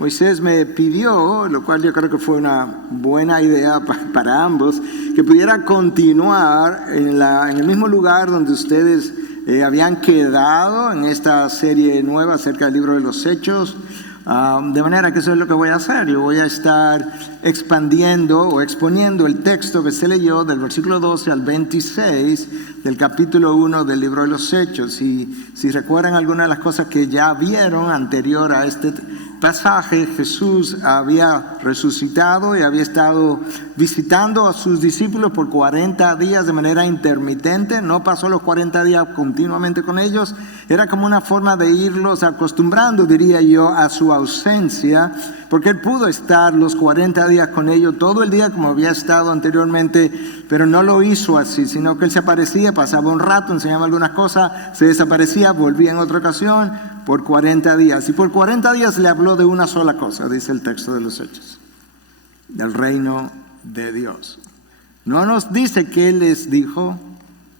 Moisés me pidió, lo cual yo creo que fue una buena idea para ambos, que pudiera continuar en el mismo lugar donde ustedes habían quedado en esta serie nueva acerca del libro de los Hechos. De manera que eso es lo que voy a hacer. Yo voy a estar expandiendo o exponiendo el texto que se leyó del versículo 12 al 26 del capítulo 1 del libro de los Hechos. Y si recuerdan algunas de las cosas que ya vieron anterior a este pasaje, Jesús había resucitado y había estado visitando a sus discípulos por 40 días de manera intermitente. No pasó los 40 días continuamente con ellos. Era como una forma de irlos acostumbrando, diría yo, a su ausencia, porque él pudo estar los 40 días con ellos todo el día como había estado anteriormente, pero no lo hizo así, sino que él se aparecía, pasaba un rato, enseñaba algunas cosas, se desaparecía, volvía en otra ocasión por 40 días. Y por 40 días le habló de una sola cosa, dice el texto de los Hechos, del reino de Dios. No nos dice qué él les dijo,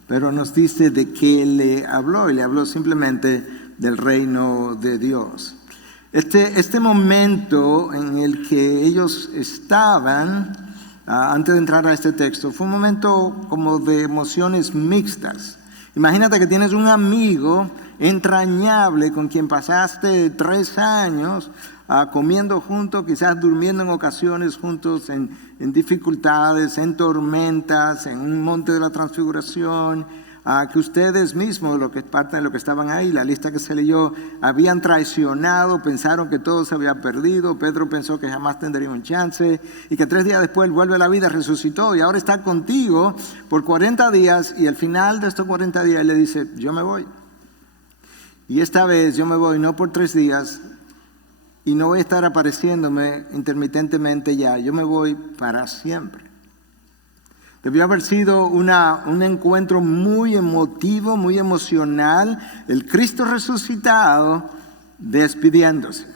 pero nos dice de qué le habló, y le habló simplemente del reino de Dios. Este momento en el que ellos estaban, antes de entrar a este texto, fue un momento como de emociones mixtas. Imagínate que tienes un amigo entrañable con quien pasaste 3 años comiendo juntos, quizás durmiendo en ocasiones juntos en dificultades, en tormentas, en un monte de la transfiguración, que ustedes mismos, lo que es parte de lo que estaban ahí, la lista que se leyó, habían traicionado, pensaron que todo se había perdido. Pedro pensó que jamás tendría un chance y que 3 días después él vuelve a la vida, resucitó y ahora está contigo por 40 días y al final de estos 40 días él le dice, yo me voy. Y esta vez yo me voy no por 3 días y no voy a estar apareciéndome intermitentemente ya, yo me voy para siempre. Debió haber sido un encuentro muy emotivo, muy emocional, el Cristo resucitado despidiéndose.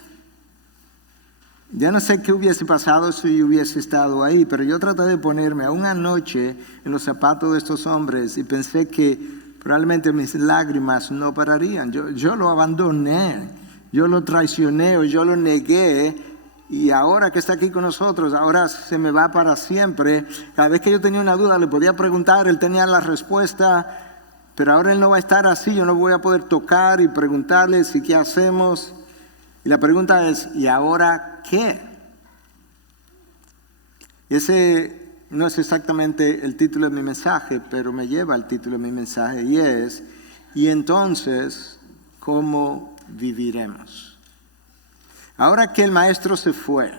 Ya no sé qué hubiese pasado si yo hubiese estado ahí, pero yo traté de ponerme aún anoche en los zapatos de estos hombres y pensé que probablemente mis lágrimas no pararían. Yo lo abandoné, yo lo traicioné o yo lo negué. Y ahora que está aquí con nosotros, ahora se me va para siempre. Cada vez que yo tenía una duda le podía preguntar, él tenía la respuesta, pero ahora él no va a estar así, yo no voy a poder tocar y preguntarle si qué hacemos. Y la pregunta es, ¿y ahora qué? Ese no es exactamente el título de mi mensaje, pero me lleva al título de mi mensaje y es, ¿y entonces cómo viviremos? Ahora que el maestro se fue,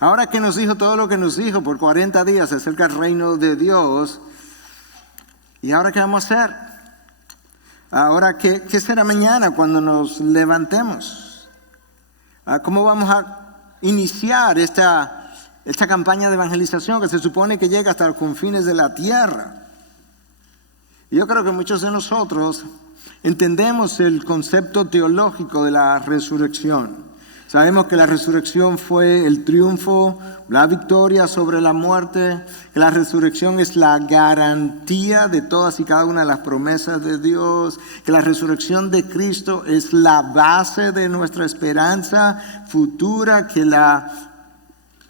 ahora que nos dijo todo lo que nos dijo por 40 días acerca del reino de Dios, ¿y ahora qué vamos a hacer? Ahora, ¿qué será mañana cuando nos levantemos? ¿Cómo vamos a iniciar esta campaña de evangelización que se supone que llega hasta los confines de la tierra? Y yo creo que muchos de nosotros entendemos el concepto teológico de la resurrección. Sabemos que la resurrección fue el triunfo, la victoria sobre la muerte, que la resurrección es la garantía de todas y cada una de las promesas de Dios, que la resurrección de Cristo es la base de nuestra esperanza futura, que la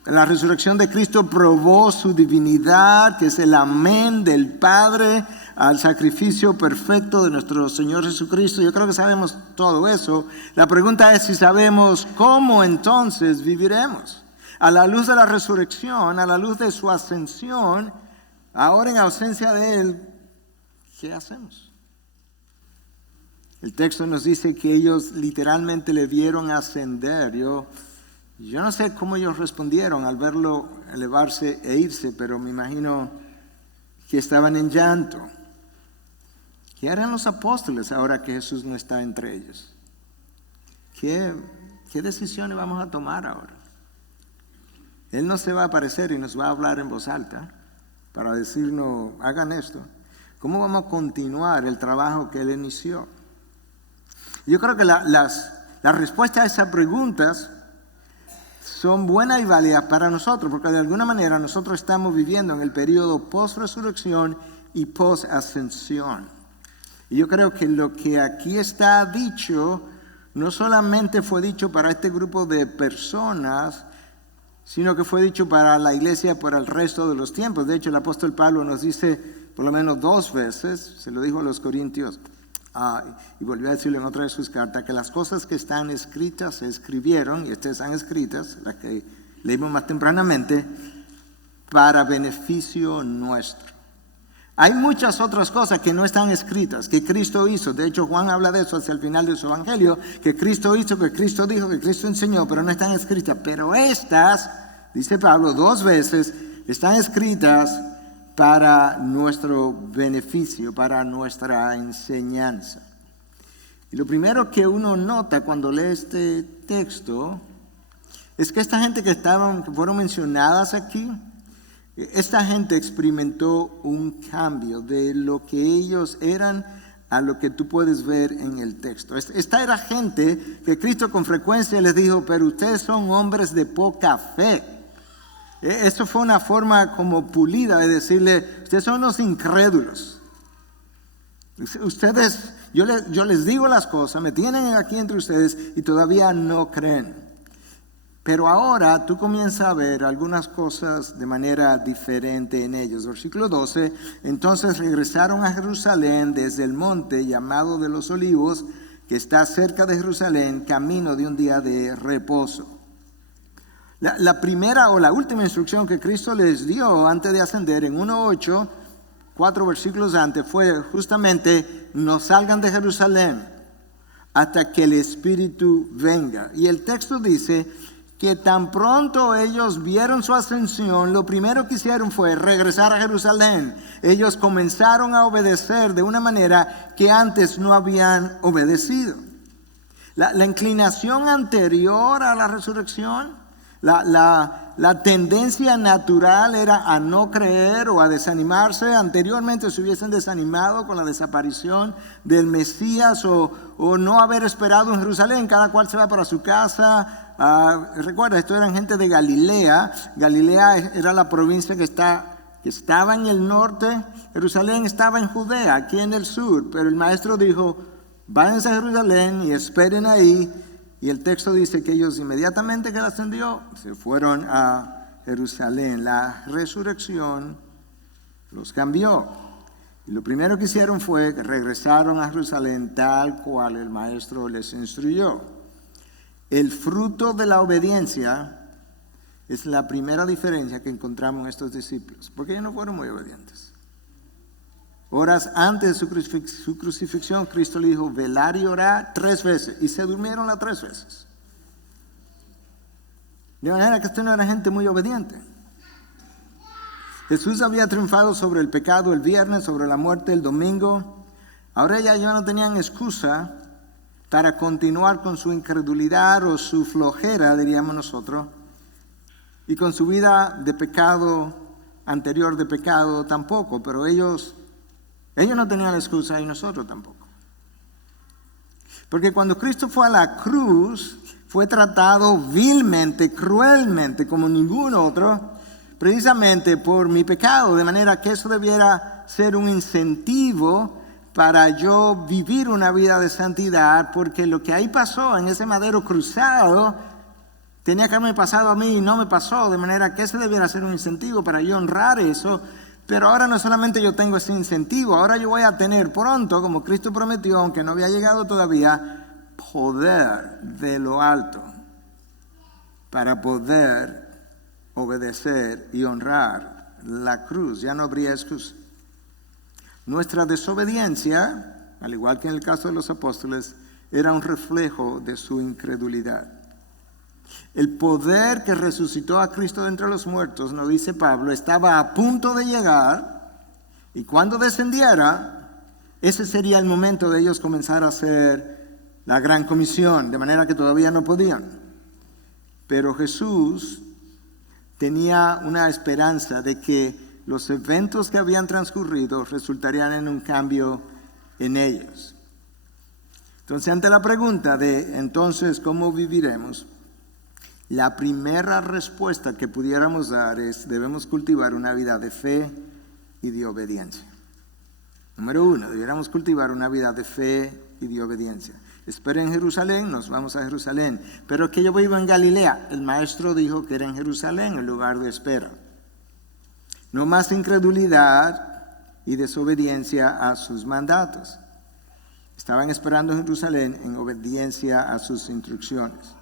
resurrección de Cristo probó su divinidad, que es el amén del Padre al sacrificio perfecto de nuestro Señor Jesucristo. Yo creo que sabemos todo eso. La pregunta es si sabemos cómo entonces viviremos. A la luz de la resurrección, a la luz de su ascensión, ahora en ausencia de Él, ¿qué hacemos? El texto nos dice que ellos literalmente le vieron ascender. Yo no sé cómo ellos respondieron al verlo elevarse e irse, pero me imagino que estaban en llanto. ¿Qué harán los apóstoles ahora que Jesús no está entre ellos? ¿Qué decisiones vamos a tomar ahora? Él no se va a aparecer y nos va a hablar en voz alta para decirnos, hagan esto. ¿Cómo vamos a continuar el trabajo que Él inició? Yo creo que las respuestas a esas preguntas son buenas y válidas para nosotros, porque de alguna manera nosotros estamos viviendo en el periodo post-resurrección y post-ascensión. Y yo creo que lo que aquí está dicho no solamente fue dicho para este grupo de personas, sino que fue dicho para la iglesia por el resto de los tiempos. De hecho, el apóstol Pablo nos dice por lo menos 2 veces, se lo dijo a los corintios, y volvió a decirlo en otra de sus cartas, que las cosas que están escritas se escribieron, y estas están escritas, las que leímos más tempranamente, para beneficio nuestro. Hay muchas otras cosas que no están escritas, que Cristo hizo. De hecho, Juan habla de eso hacia el final de su evangelio, que Cristo hizo, que Cristo dijo, que Cristo enseñó, pero no están escritas. Pero estas, dice Pablo 2 veces, están escritas para nuestro beneficio, para nuestra enseñanza. Y lo primero que uno nota cuando lee este texto es que esta gente que fueron mencionadas aquí, esta gente experimentó un cambio de lo que ellos eran a lo que tú puedes ver en el texto. Esta era gente que Cristo con frecuencia les dijo, pero ustedes son hombres de poca fe. Eso fue una forma como pulida de decirle, ustedes son los incrédulos. Ustedes, yo les digo las cosas, me tienen aquí entre ustedes y todavía no creen. Pero ahora tú comienzas a ver algunas cosas de manera diferente en ellos. Versículo 12, entonces regresaron a Jerusalén desde el monte llamado de los Olivos, que está cerca de Jerusalén, camino de un día de reposo. La primera o la última instrucción que Cristo les dio antes de ascender en 1:8, 4 versículos antes, fue justamente, no salgan de Jerusalén hasta que el Espíritu venga. Y el texto dice que tan pronto ellos vieron su ascensión, lo primero que hicieron fue regresar a Jerusalén. Ellos comenzaron a obedecer de una manera que antes no habían obedecido. La inclinación anterior a la resurrección, la tendencia natural era a no creer o a desanimarse. Anteriormente se hubiesen desanimado con la desaparición del Mesías o no haber esperado en Jerusalén. Cada cual se va para su casa. Recuerda, esto eran gente de Galilea. Galilea era la provincia que estaba en el norte. Jerusalén estaba en Judea, aquí en el sur. Pero el maestro dijo, váyanse a Jerusalén y esperen ahí. Y el texto dice que ellos inmediatamente que él ascendió, se fueron a Jerusalén. La resurrección los cambió. Y lo primero que hicieron fue que regresaron a Jerusalén tal cual el maestro les instruyó. El fruto de la obediencia es la primera diferencia que encontramos en estos discípulos, porque ellos no fueron muy obedientes. Horas antes de su crucifixión, Cristo le dijo, velar y orar 3 veces, y se durmieron las 3 veces. De manera que esto no era gente muy obediente. Jesús había triunfado sobre el pecado el viernes, sobre la muerte el domingo. Ahora ya no tenían excusa para continuar con su incredulidad o su flojera, diríamos nosotros, y con su vida de pecado, anterior de pecado tampoco, pero ellos no tenían la excusa y nosotros tampoco. Porque cuando Cristo fue a la cruz, fue tratado vilmente, cruelmente, como ningún otro, precisamente por mi pecado, de manera que eso debiera ser un incentivo para yo vivir una vida de santidad, porque lo que ahí pasó en ese madero cruzado tenía que haberme pasado a mí y no me pasó, de manera que ese debiera ser un incentivo para yo honrar eso. Pero ahora no solamente yo tengo ese incentivo, ahora yo voy a tener pronto, como Cristo prometió, aunque no había llegado todavía, poder de lo alto para poder obedecer y honrar la cruz. Ya no habría excusa. Nuestra desobediencia, al igual que en el caso de los apóstoles, era un reflejo de su incredulidad. El poder que resucitó a Cristo de entre los muertos, nos dice Pablo, estaba a punto de llegar, y cuando descendiera, ese sería el momento de ellos comenzar a hacer la gran comisión, de manera que todavía no podían. Pero Jesús tenía una esperanza de que los eventos que habían transcurrido resultarían en un cambio en ellos. Entonces, ante la pregunta de entonces, ¿cómo viviremos? La primera respuesta que pudiéramos dar es, debemos cultivar una vida de fe y de obediencia. Número 1, debiéramos cultivar una vida de fe y de obediencia. Espera en Jerusalén, nos vamos a Jerusalén. Pero que yo vivo en Galilea. El maestro dijo que era en Jerusalén el lugar de espera. No más incredulidad y desobediencia a sus mandatos. Estaban esperando en Jerusalén en obediencia a sus instrucciones.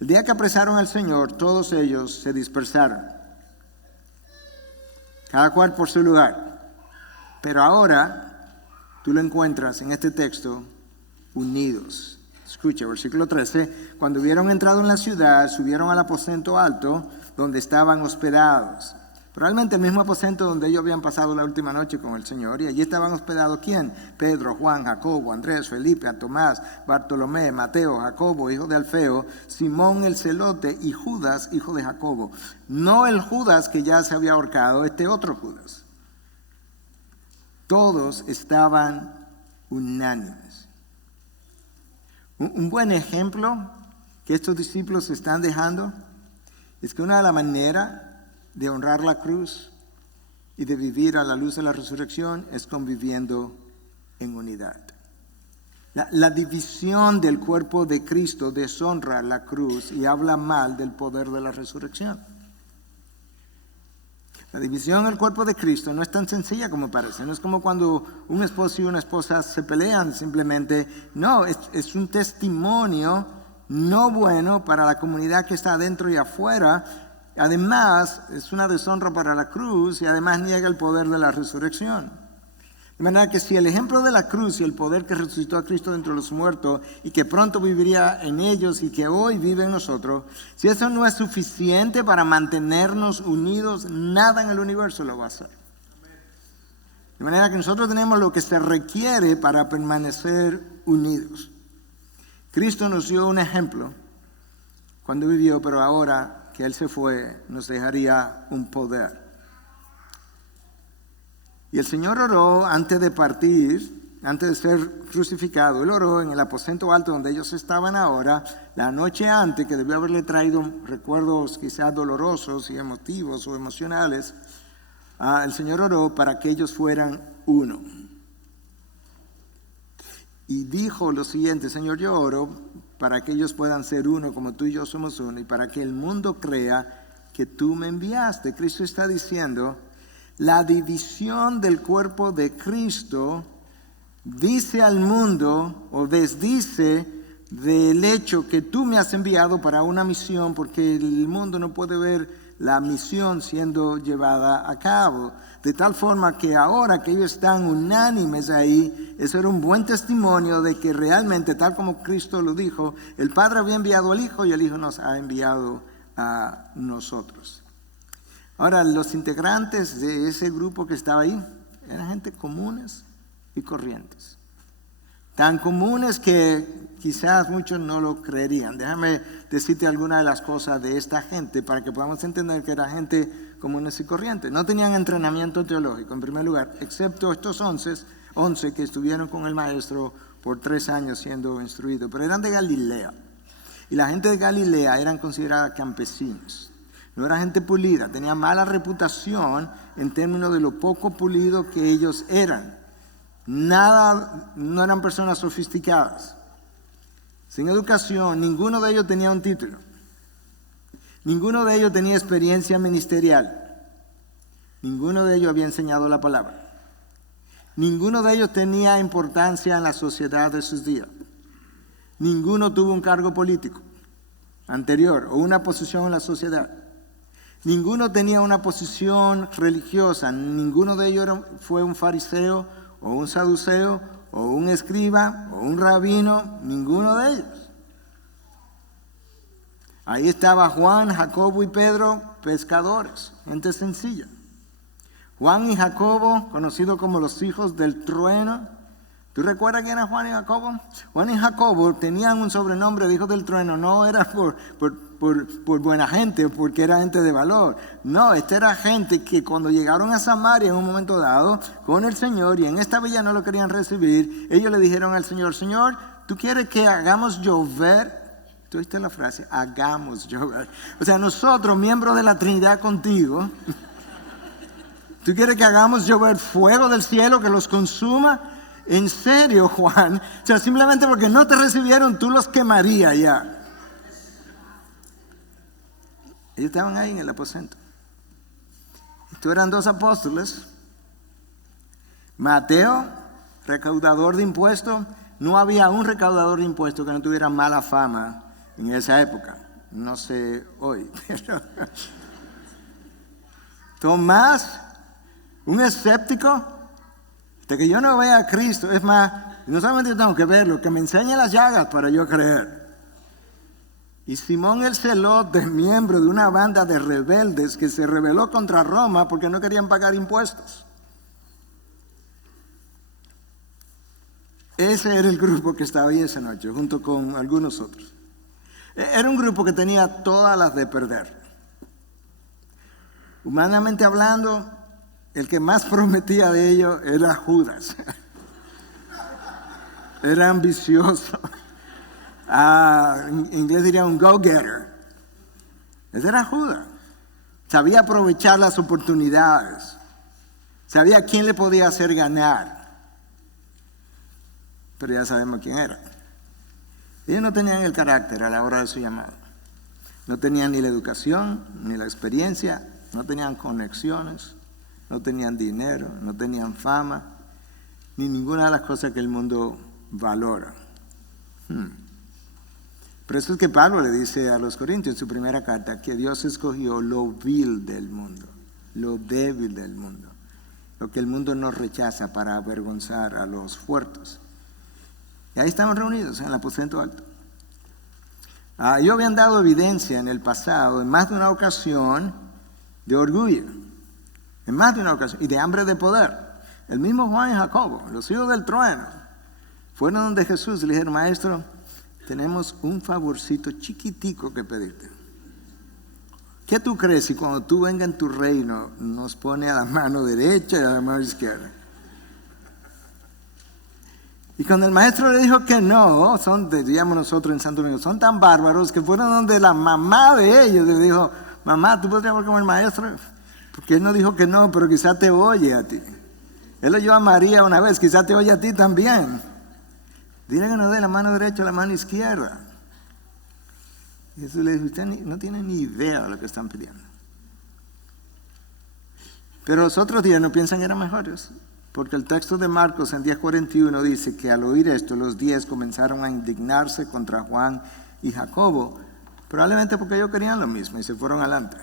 El día que apresaron al Señor, todos ellos se dispersaron, cada cual por su lugar. Pero ahora tú lo encuentras en este texto unidos. Escucha, versículo 13. Cuando hubieron entrado en la ciudad, subieron al aposento alto donde estaban hospedados. Probablemente el mismo aposento donde ellos habían pasado la última noche con el Señor. Y allí estaban hospedados ¿quién? Pedro, Juan, Jacobo, Andrés, Felipe, Tomás, Bartolomé, Mateo, Jacobo, hijo de Alfeo, Simón el celote y Judas, hijo de Jacobo. No el Judas que ya se había ahorcado, este otro Judas. Todos estaban unánimes. Un buen ejemplo que estos discípulos están dejando es que una de las maneras de honrar la cruz y de vivir a la luz de la resurrección es conviviendo en unidad. La división del cuerpo de Cristo deshonra la cruz y habla mal del poder de la resurrección. La división del cuerpo de Cristo no es tan sencilla como parece. No es como cuando un esposo y una esposa se pelean simplemente. No, es un testimonio no bueno para la comunidad que está adentro y afuera. Además, es una deshonra para la cruz y además niega el poder de la resurrección. De manera que si el ejemplo de la cruz y el poder que resucitó a Cristo de entre los muertos y que pronto viviría en ellos y que hoy vive en nosotros, si eso no es suficiente para mantenernos unidos, nada en el universo lo va a hacer. De manera que nosotros tenemos lo que se requiere para permanecer unidos. Cristo nos dio un ejemplo cuando vivió, pero ahora que Él se fue, nos dejaría un poder. Y el Señor oró antes de partir, antes de ser crucificado. Él oró en el aposento alto donde ellos estaban ahora, la noche antes, que debió haberle traído recuerdos quizás dolorosos y emotivos o emocionales. El Señor oró para que ellos fueran uno. Y dijo lo siguiente: Señor, yo oro para que ellos puedan ser uno como tú y yo somos uno y para que el mundo crea que tú me enviaste. Cristo está diciendo, la división del cuerpo de Cristo dice al mundo o desdice del hecho que tú me has enviado para una misión, porque el mundo no puede ver la misión siendo llevada a cabo. De tal forma que ahora que ellos están unánimes ahí, eso era un buen testimonio de que realmente, tal como Cristo lo dijo, el Padre había enviado al Hijo y el Hijo nos ha enviado a nosotros. Ahora, los integrantes de ese grupo que estaba ahí eran gente comunes y corrientes. Tan comunes que quizás muchos no lo creerían. Déjame decirte algunas de las cosas de esta gente para que podamos entender que era gente comunes y corrientes. No tenían entrenamiento teológico, en primer lugar, excepto estos 11 que estuvieron con el maestro por 3 años siendo instruidos, pero eran de Galilea. Y la gente de Galilea eran consideradas campesinos. No era gente pulida, tenían mala reputación en términos de lo poco pulido que ellos eran. No eran personas sofisticadas. Sin educación, ninguno de ellos tenía un título. Ninguno de ellos tenía experiencia ministerial. Ninguno de ellos había enseñado la palabra. Ninguno de ellos tenía importancia en la sociedad de sus días. Ninguno tuvo un cargo político anterior o una posición en la sociedad. Ninguno tenía una posición religiosa. Ninguno de ellos fue un fariseo o un saduceo o un escriba o un rabino. Ninguno de ellos. Ahí estaba Juan, Jacobo y Pedro, pescadores, gente sencilla. Juan y Jacobo, conocidos como los hijos del trueno. ¿Tú recuerdas quién era Juan y Jacobo? Juan y Jacobo tenían un sobrenombre de hijos del trueno. No era por buena gente o porque era gente de valor. No, esta era gente que cuando llegaron a Samaria en un momento dado con el Señor y en esta villa no lo querían recibir, ellos le dijeron al Señor: Señor, ¿tú quieres que hagamos llover? ¿Tú oíste la frase? Hagamos llover. O sea, nosotros, miembros de la Trinidad contigo, ¿tú quieres que hagamos llover fuego del cielo que los consuma? ¿En serio, Juan? O sea, simplemente porque no te recibieron, tú los quemarías ya. Ellos estaban ahí en el aposento. Estos eran 2 apóstoles. Mateo, recaudador de impuestos. No había un recaudador de impuestos que no tuviera mala fama en esa época. No sé hoy. Tomás, un escéptico, de que yo no vea a Cristo. Es más, no solamente tengo que verlo, que me enseñe las llagas para yo creer. Y Simón el Celote, miembro de una banda de rebeldes que se rebeló contra Roma porque no querían pagar impuestos. Ese era el grupo que estaba ahí esa noche, junto con algunos otros. Era un grupo que tenía todas las de perder. Humanamente hablando, el que más prometía de ellos era Judas. Era ambicioso. En inglés diría un go-getter. Ese era Judas. Sabía aprovechar las oportunidades. Sabía quién le podía hacer ganar. Pero ya sabemos quién era. Ellos no tenían el carácter a la hora de su llamado. No tenían ni la educación, ni la experiencia, no tenían conexiones, no tenían dinero, no tenían fama, ni ninguna de las cosas que el mundo valora. Por eso es que Pablo le dice a los Corintios en su primera carta que Dios escogió lo vil del mundo, lo débil del mundo, lo que el mundo no rechaza para avergonzar a los fuertes. Y ahí estamos reunidos en el aposento alto. Ellos habían dado evidencia en el pasado, en más de una ocasión, de orgullo, en más de una ocasión, y de hambre de poder. El mismo Juan y Jacobo, los hijos del trueno, fueron donde Jesús y le dijeron: Maestro, tenemos un favorcito chiquitico que pedirte. ¿Qué tú crees si cuando tú vengas en tu reino nos pone a la mano derecha y a la mano izquierda? Y cuando el maestro le dijo que no, diríamos nosotros en Santo Domingo, son tan bárbaros que fueron donde la mamá de ellos le dijo: mamá, ¿tú podrías hablar con el maestro? Porque él no dijo que no, pero quizá te oye a ti. Él oyó a María una vez, quizá te oye a ti también. Dile que nos dé la mano derecha o la mano izquierda. Y Jesús le dijo: usted no tiene ni idea de lo que están pidiendo. Pero los otros 10 no piensan que eran mejores. Porque el texto de Marcos en 10:41 dice que al oír esto, los 10 comenzaron a indignarse contra Juan y Jacobo, probablemente porque ellos querían lo mismo y se fueron adelante.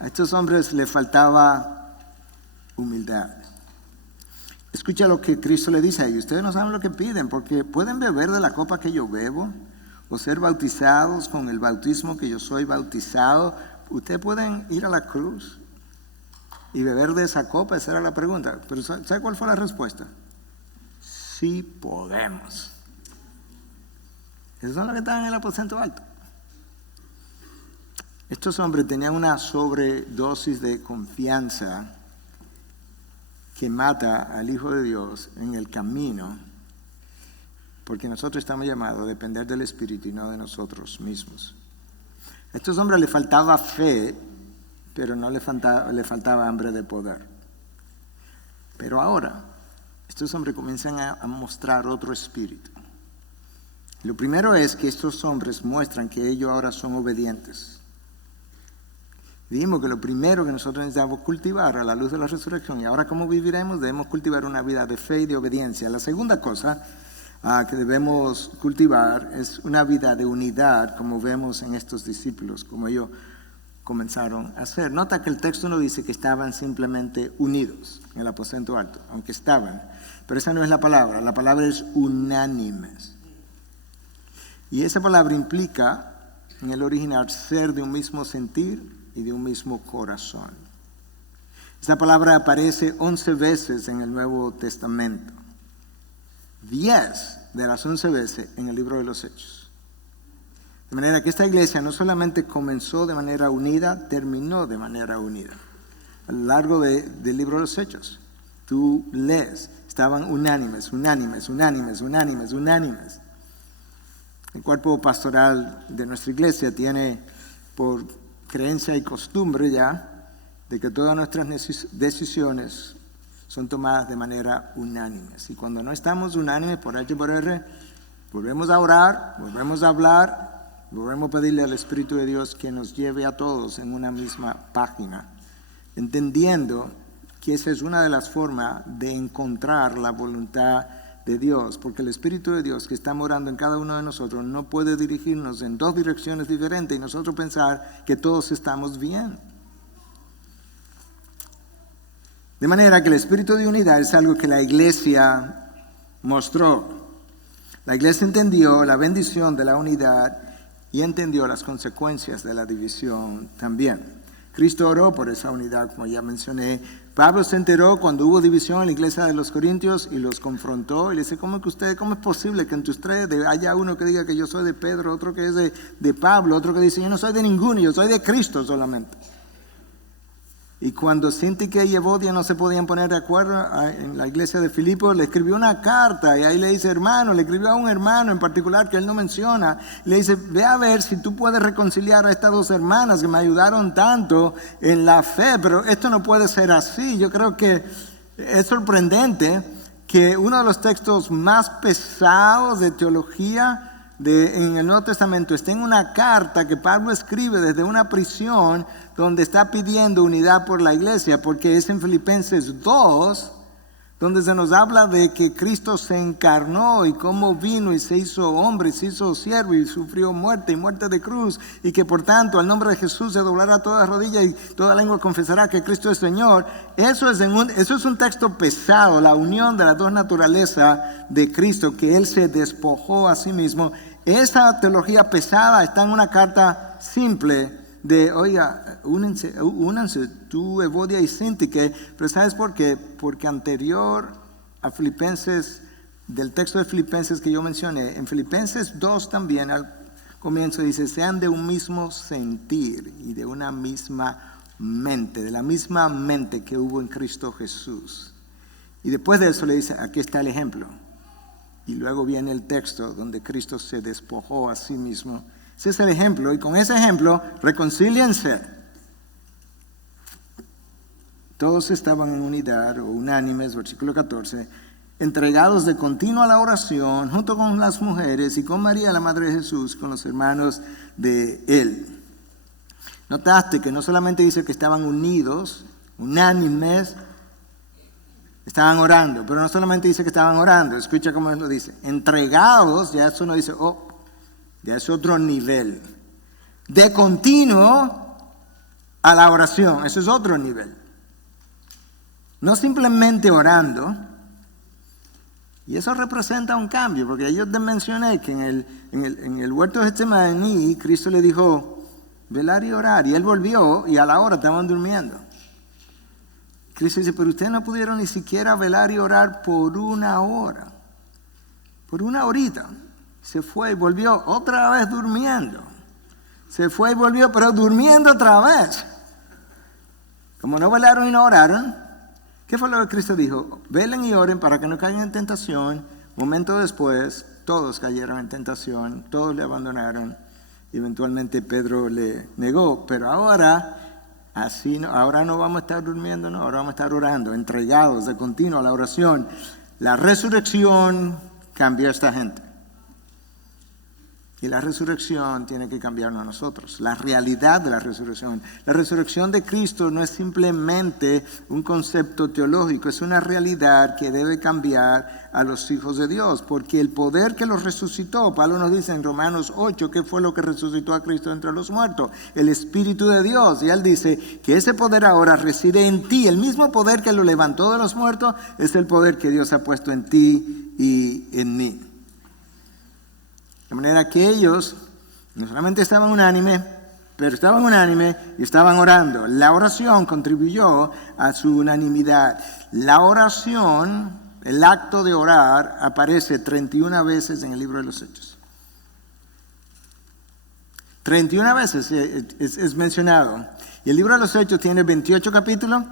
A estos hombres les faltaba humildad. Escucha lo que Cristo le dice a ellos: ustedes no saben lo que piden, porque pueden beber de la copa que yo bebo, o ser bautizados con el bautismo que yo soy bautizado. Ustedes pueden ir a la cruz y beber de esa copa. Esa era la pregunta. Pero ¿sabe cuál fue la respuesta? Sí podemos. Esos son los que estaban en el aposento alto. Estos hombres tenían una sobredosis de confianza que mata al Hijo de Dios en el camino, porque nosotros estamos llamados a depender del Espíritu y no de nosotros mismos. A estos hombres les faltaba fe, pero no le faltaba hambre de poder. Pero ahora, estos hombres comienzan a mostrar otro espíritu. Lo primero es que estos hombres muestran que ellos ahora son obedientes. Dijimos que lo primero que nosotros necesitamos cultivar a la luz de la resurrección, y ahora cómo viviremos, debemos cultivar una vida de fe y de obediencia. La segunda cosa que debemos cultivar es una vida de unidad, como vemos en estos discípulos, como ellos comenzaron a hacer. Nota que el texto no dice que estaban simplemente unidos en el aposento alto, aunque estaban, pero esa no es la palabra es unánimes. Y esa palabra implica, en el original, ser de un mismo sentir y de un mismo corazón. Esta palabra aparece 11 veces en el Nuevo Testamento. 10 de las 11 veces en el libro de los Hechos. De manera que esta iglesia no solamente comenzó de manera unida, terminó de manera unida. A lo largo del libro de los Hechos, tú lees, estaban unánimes. El cuerpo pastoral de nuestra iglesia tiene por creencia y costumbre ya de que todas nuestras decisiones son tomadas de manera unánime. Y cuando no estamos unánimes por H y por R, volvemos a orar, volvemos a hablar, volvemos a pedirle al Espíritu de Dios que nos lleve a todos en una misma página, entendiendo que esa es una de las formas de encontrar la voluntad de Dios, porque el Espíritu de Dios que está morando en cada uno de nosotros no puede dirigirnos en dos direcciones diferentes y nosotros pensar que todos estamos bien. De manera que el espíritu de unidad es algo que la iglesia mostró. La iglesia entendió la bendición de la unidad y entendió las consecuencias de la división también. Cristo oró por esa unidad, como ya mencioné. Pablo se enteró cuando hubo división en la iglesia de los Corintios y los confrontó y le dice, ¿cómo es posible que entre ustedes haya uno que diga que yo soy de Pedro, otro que es de Pablo, otro que dice yo no soy de ninguno, yo soy de Cristo solamente? Y cuando Síntique y Evodia no se podían poner de acuerdo en la iglesia de Filipos, le escribió una carta y ahí le dice hermano, le escribió a un hermano en particular que él no menciona, le dice ve a ver si tú puedes reconciliar a estas dos hermanas que me ayudaron tanto en la fe, pero esto no puede ser así. Yo creo que es sorprendente que uno de los textos más pesados de teología en el Nuevo Testamento está en una carta que Pablo escribe desde una prisión donde está pidiendo unidad por la iglesia, porque es en Filipenses 2 donde se nos habla de que Cristo se encarnó y cómo vino y se hizo hombre y se hizo siervo y sufrió muerte y muerte de cruz, y que por tanto al nombre de Jesús se doblará toda rodilla y toda lengua confesará que Cristo es Señor. Eso es un texto pesado, la unión de las dos naturalezas de Cristo, que Él se despojó a sí mismo. Esa teología pesada está en una carta simple de, oiga, únanse tú, Evodia y Síntique, pero ¿sabes por qué? Porque anterior a Filipenses, del texto de Filipenses que yo mencioné, en Filipenses 2 también al comienzo dice, sean de un mismo sentir y de una misma mente, de la misma mente que hubo en Cristo Jesús. Y después de eso le dice, aquí está el ejemplo. Y luego viene el texto donde Cristo se despojó a sí mismo. Ese es el ejemplo. Y con ese ejemplo, reconcíliense. Todos estaban en unidad o unánimes, versículo 14, entregados de continuo a la oración, junto con las mujeres y con María, la Madre de Jesús, con los hermanos de Él. Notaste que no solamente dice que estaban unidos, unánimes, estaban orando, pero no solamente dice que estaban orando, escucha cómo lo dice, entregados, ya eso no dice, ya es otro nivel, de continuo a la oración, eso es otro nivel, no simplemente orando, y eso representa un cambio, porque yo te mencioné que en el huerto de Getsemaní, Cristo le dijo, velar y orar, y él volvió, y a la hora estaban durmiendo. Cristo dice, pero ustedes no pudieron ni siquiera velar y orar por una hora. Por una horita. Se fue y volvió otra vez durmiendo. Se fue y volvió, pero durmiendo otra vez. Como no velaron y no oraron, ¿qué fue lo que Cristo dijo? Velen y oren para que no caigan en tentación. Momento después, todos cayeron en tentación, todos le abandonaron. Y eventualmente Pedro le negó, pero ahora... Así no, ahora no vamos a estar durmiendo, no, ahora vamos a estar orando, entregados de continuo a la oración. La resurrección cambió a esta gente. Y la resurrección tiene que cambiarnos a nosotros. La realidad de la resurrección. La resurrección de Cristo no es simplemente un concepto teológico, es una realidad que debe cambiar a los hijos de Dios. Porque el poder que los resucitó, Pablo nos dice en Romanos 8, ¿qué fue lo que resucitó a Cristo entre los muertos? El Espíritu de Dios. Y él dice que ese poder ahora reside en ti. El mismo poder que lo levantó de los muertos es el poder que Dios ha puesto en ti y en mí. De manera que ellos no solamente estaban unánimes, pero estaban unánimes y estaban orando. La oración contribuyó a su unanimidad. La oración, el acto de orar, aparece 31 veces en el libro de los Hechos. 31 veces es mencionado. Y el libro de los Hechos tiene 28 capítulos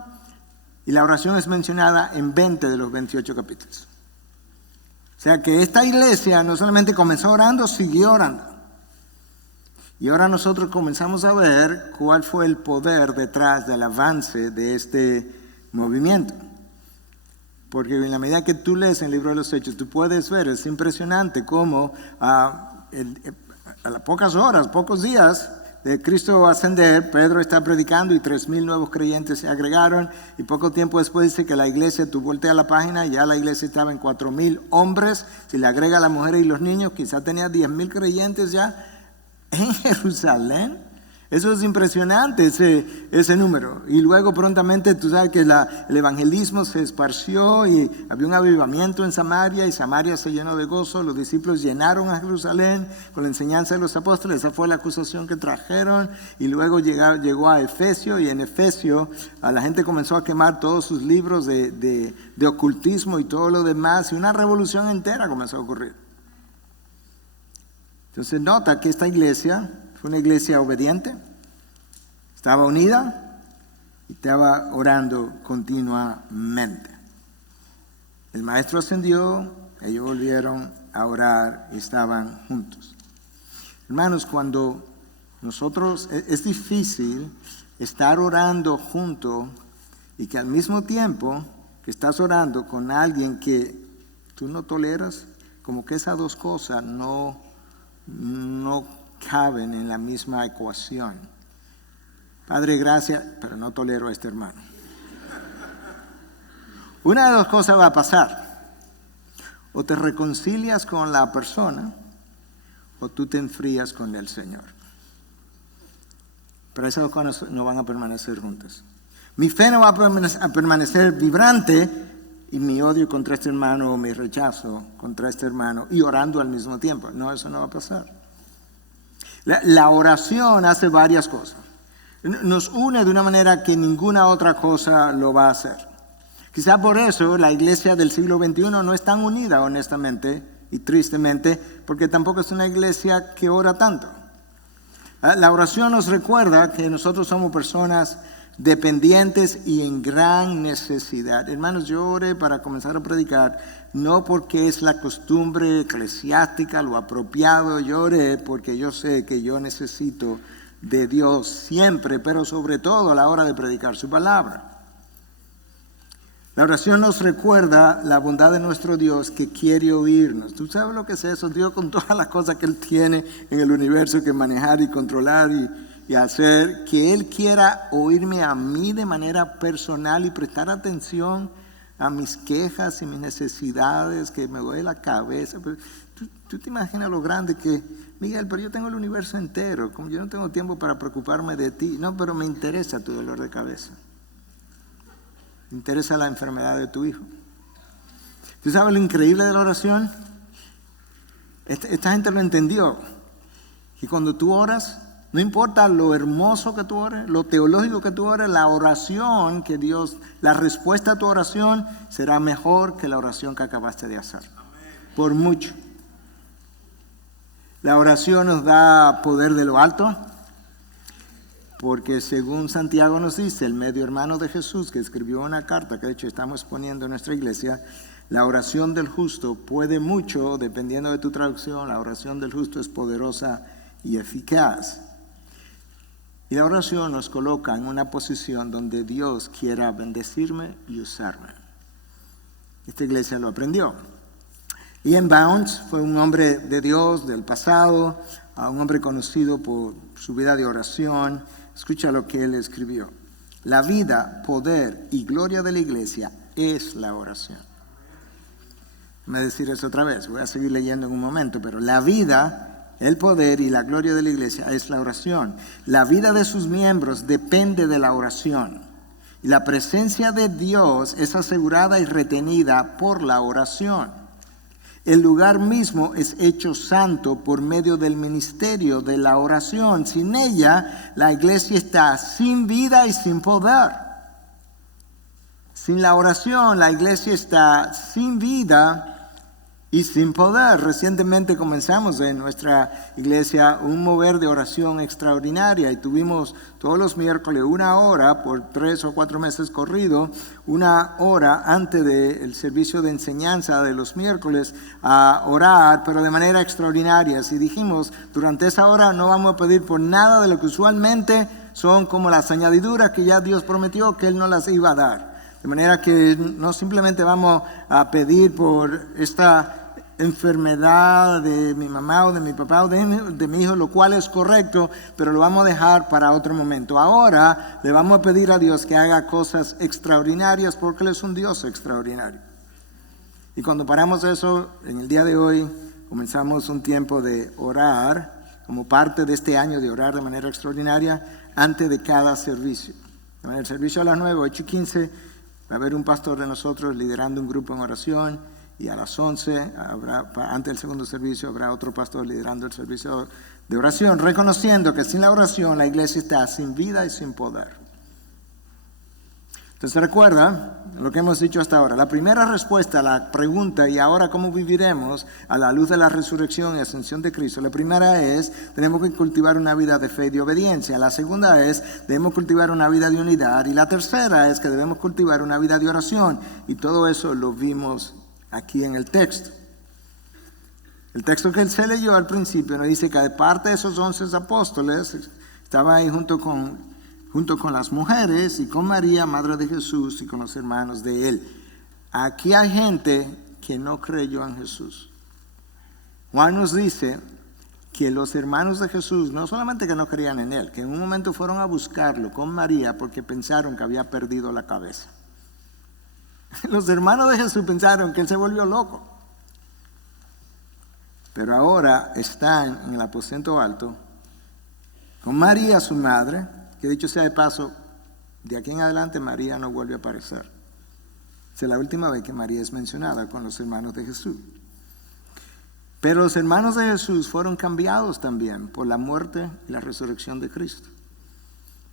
y la oración es mencionada en 20 de los 28 capítulos. O sea que esta iglesia no solamente comenzó orando, siguió orando. Y ahora nosotros comenzamos a ver cuál fue el poder detrás del avance de este movimiento. Porque en la medida que tú lees el libro de los Hechos, tú puedes ver, es impresionante cómo a las pocas horas, pocos días de Cristo ascender, Pedro está predicando y 3,000 nuevos creyentes se agregaron, y poco tiempo después dice que la iglesia, tú volteas la página, ya la iglesia estaba en 4,000 hombres, si le agrega a las mujeres y los niños, quizás tenía 10,000 creyentes ya en Jerusalén. Eso es impresionante, ese número. Y luego prontamente tú sabes que el evangelismo se esparció y había un avivamiento en Samaria y Samaria se llenó de gozo. Los discípulos llenaron a Jerusalén con la enseñanza de los apóstoles. Esa fue la acusación que trajeron. Y luego llegó a Efesio, y en Efesio la gente comenzó a quemar todos sus libros de ocultismo y todo lo demás. Y una revolución entera comenzó a ocurrir. Entonces nota que esta iglesia fue una iglesia obediente, estaba unida y estaba orando continuamente. El maestro ascendió, ellos volvieron a orar y estaban juntos. Hermanos, cuando nosotros, es difícil estar orando juntos y que al mismo tiempo que estás orando con alguien que tú no toleras, como que esas dos cosas no caben en la misma ecuación. Padre, gracias, pero no tolero a este hermano. Una de dos cosas va a pasar. O te reconcilias con la persona, o tú te enfrías con el Señor. Pero esas dos cosas no van a permanecer juntas. Mi fe no va a permanecer vibrante, y mi odio contra este hermano, o mi rechazo contra este hermano, y orando al mismo tiempo. No, eso no va a pasar. La oración hace varias cosas. Nos une de una manera que ninguna otra cosa lo va a hacer. Quizá por eso la iglesia del siglo XXI no es tan unida, honestamente y tristemente, porque tampoco es una iglesia que ora tanto. La oración nos recuerda que nosotros somos personas dependientes y en gran necesidad. Hermanos, yo oré para comenzar a predicar, no porque es la costumbre eclesiástica, lo apropiado. Yo oré porque yo sé que yo necesito de Dios siempre, pero sobre todo a la hora de predicar su palabra. La oración nos recuerda la bondad de nuestro Dios que quiere oírnos. ¿Tú sabes lo que es eso? Dios, con todas las cosas que Él tiene en el universo que manejar y controlar y hacer, que Él quiera oírme a mí de manera personal y prestar atención a mis quejas y mis necesidades, que me duele la cabeza. ¿Tú te imaginas lo grande que, Miguel, pero yo tengo el universo entero, como yo no tengo tiempo para preocuparme de ti? No, pero me interesa tu dolor de cabeza. Me interesa la enfermedad de tu hijo. ¿Tú sabes lo increíble de la oración? Esta gente lo entendió. Y cuando tú oras, no importa lo hermoso que tú ores, lo teológico que tú ores, la oración que Dios, la respuesta a tu oración será mejor que la oración que acabaste de hacer. Por mucho. La oración nos da poder de lo alto, porque según Santiago nos dice, el medio hermano de Jesús, que escribió una carta que de hecho estamos poniendo en nuestra iglesia, la oración del justo puede mucho, dependiendo de tu traducción, la oración del justo es poderosa y eficaz. Y la oración nos coloca en una posición donde Dios quiera bendecirme y usarme. Esta iglesia lo aprendió. Ian Bounds fue un hombre de Dios del pasado, un hombre conocido por su vida de oración. Escucha lo que él escribió. La vida, poder y gloria de la iglesia es la oración. Déjame decir eso otra vez, voy a seguir leyendo en un momento, pero la vida, el poder y la gloria de la iglesia es la oración. La vida de sus miembros depende de la oración. Y la presencia de Dios es asegurada y retenida por la oración. El lugar mismo es hecho santo por medio del ministerio de la oración. Sin ella, la iglesia está sin vida y sin poder. Sin la oración, la iglesia está sin vida y sin poder. Recientemente comenzamos en nuestra iglesia un mover de oración extraordinaria y tuvimos todos los miércoles 1 hora por 3 o 4 meses corrido, 1 hora antes del servicio de enseñanza de los miércoles a orar, pero de manera extraordinaria. Y dijimos, durante esa hora no vamos a pedir por nada de lo que usualmente son como las añadiduras que ya Dios prometió que Él no las iba a dar. De manera que no simplemente vamos a pedir por esta enfermedad de mi mamá o de mi papá o de mi hijo, lo cual es correcto, pero lo vamos a dejar para otro momento. Ahora le vamos a pedir a Dios que haga cosas extraordinarias porque Él es un Dios extraordinario. Y cuando paramos eso, en el día de hoy, comenzamos un tiempo de orar, como parte de este año de orar de manera extraordinaria, antes de cada servicio. En el servicio a las 9, 8:15, va a haber un pastor de nosotros liderando un grupo en oración, y a las 11, antes del segundo servicio, habrá otro pastor liderando el servicio de oración, reconociendo que sin la oración la iglesia está sin vida y sin poder. Entonces recuerda lo que hemos dicho hasta ahora. La primera respuesta a la pregunta, ¿y ahora cómo viviremos a la luz de la resurrección y ascensión de Cristo? La primera es, tenemos que cultivar una vida de fe y de obediencia. La segunda es, debemos cultivar una vida de unidad. Y la tercera es que debemos cultivar una vida de oración. Y todo eso lo vimos aquí en el texto. El texto que él se leyó al principio nos dice que de parte de esos 11 apóstoles, estaba ahí junto con las mujeres y con María, madre de Jesús, y con los hermanos de él. Aquí hay gente que no creyó en Jesús. Juan nos dice que los hermanos de Jesús no solamente que no creían en él, que en un momento fueron a buscarlo con María porque pensaron que había perdido la cabeza. Los hermanos de Jesús pensaron que él se volvió loco. Pero ahora están en el aposento alto con María, su madre, que dicho sea de paso, de aquí en adelante María no vuelve a aparecer. Es la última vez que María es mencionada con los hermanos de Jesús. Pero los hermanos de Jesús fueron cambiados también por la muerte y la resurrección de Cristo.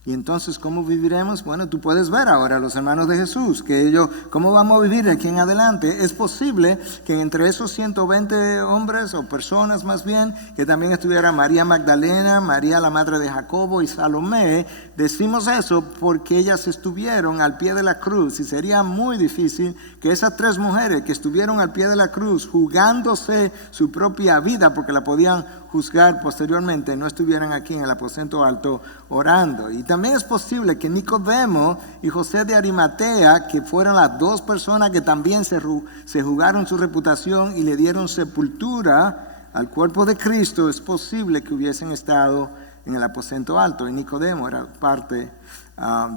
Y entonces, ¿cómo viviremos? Bueno, tú puedes ver ahora a los hermanos de Jesús, que ellos, ¿cómo vamos a vivir de aquí en adelante? Es posible que entre esos 120 hombres o personas más bien, que también estuviera María Magdalena, María la madre de Jacobo y Salomé. Decimos eso porque ellas estuvieron al pie de la cruz y sería muy difícil que esas 3 mujeres que estuvieron al pie de la cruz jugándose su propia vida porque la podían juzgar posteriormente, no estuvieran aquí en el aposento alto orando. Y también es posible que Nicodemo y José de Arimatea, que fueron las 2 personas que también se jugaron su reputación y le dieron sepultura al cuerpo de Cristo, es posible que hubiesen estado en el aposento alto. Y Nicodemo era parte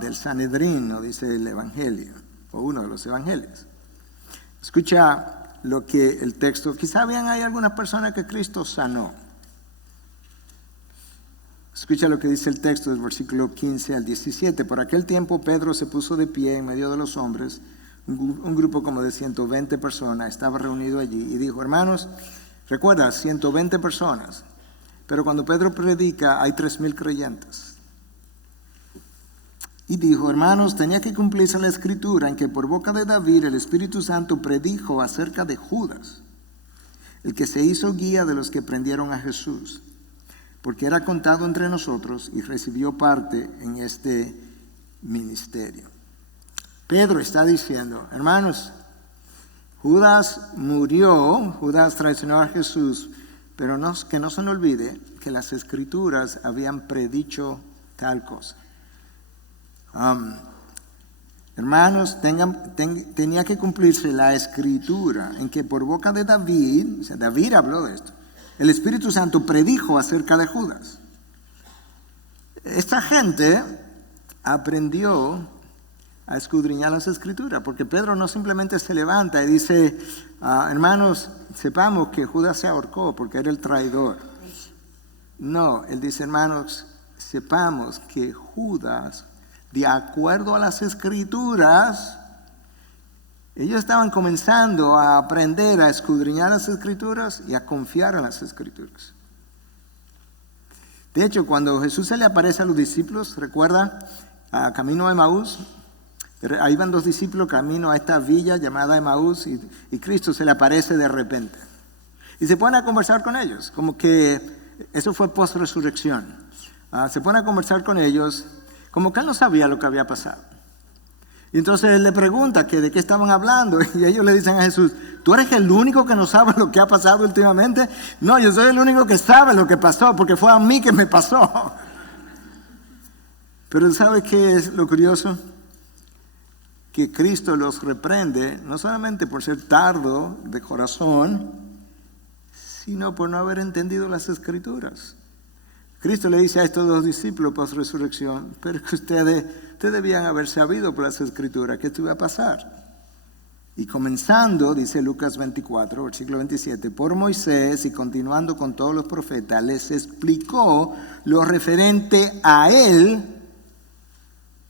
del Sanedrín, ¿no? Dice el Evangelio, o uno de los Evangelios. Escucha lo que el texto, quizá hay algunas personas que Cristo sanó. Escucha lo que dice el texto del versículo 15 al 17. Por aquel tiempo Pedro se puso de pie en medio de los hombres, un grupo como de 120 personas estaba reunido allí y dijo: hermanos, recuerda, 120 personas, pero cuando Pedro predica hay 3,000 creyentes. Y dijo: hermanos, tenía que cumplirse la escritura en que por boca de David el Espíritu Santo predijo acerca de Judas, el que se hizo guía de los que prendieron a Jesús, porque era contado entre nosotros y recibió parte en este ministerio. Pedro está diciendo: hermanos, Judas murió, Judas traicionó a Jesús, pero que no se nos olvide que las escrituras habían predicho tal cosa. Hermanos, tenía que cumplirse la escritura en que por boca de David, o sea, David habló de esto, el Espíritu Santo predijo acerca de Judas. Esta gente aprendió a escudriñar las escrituras, porque Pedro no simplemente se levanta y dice: hermanos, sepamos que Judas se ahorcó porque era el traidor. No, él dice: hermanos, sepamos que Judas, de acuerdo a las escrituras, ellos estaban comenzando a aprender a escudriñar las escrituras y a confiar en las escrituras. De hecho, cuando Jesús se le aparece a los discípulos, recuerda, camino a Emaús, ahí van 2 discípulos camino a esta villa llamada Emaús y Cristo se le aparece de repente. Y se ponen a conversar con ellos, como que eso fue post-resurrección. Se ponen a conversar con ellos, como que él no sabía lo que había pasado. Y entonces él le pregunta que de qué estaban hablando y ellos le dicen a Jesús: ¿tú eres el único que no sabe lo que ha pasado últimamente? No, yo soy el único que sabe lo que pasó porque fue a mí que me pasó. Pero ¿sabe qué es lo curioso? que Cristo los reprende, no solamente por ser tardo de corazón, sino por no haber entendido las Escrituras. Cristo le dice a estos dos discípulos post resurrección, pero que ustedes debían haber sabido por las Escrituras que esto iba a pasar. Y comenzando, dice Lucas 24, versículo 27, por Moisés y continuando con todos los profetas, les explicó lo referente a él